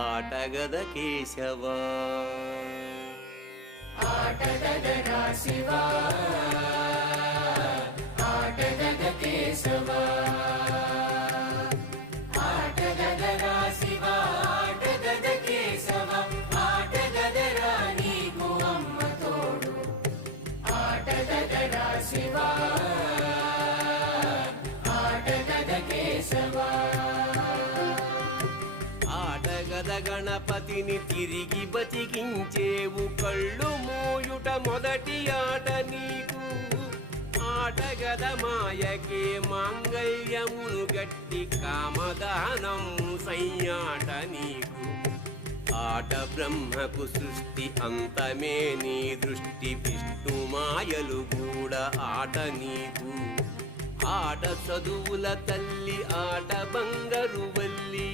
ఆటగద కేశవ ఆటగదరా శివా ఆటగద కేశవ ఆటగదరా శివా ఆటగద కేశవ ఆటగదరా నీకు అమ్మ తోడు ఆటగదరా శివా ఆటగద కేశవ ఆటగద గణపతిని తిరిగి బతికించేవు కళ్ళు మూయుట మొదటి ఆట నీకు ఆటగద మాయకే మాంగళ్యమును గట్టి కామదానం సయ్యాట నీకు ఆట బ్రహ్మకు సృష్టి అంతమే నీ దృష్టి విష్ణు మాయలు కూడా ఆట నీకు ఆట చదువుల తల్లి ఆట బంగారు వల్లి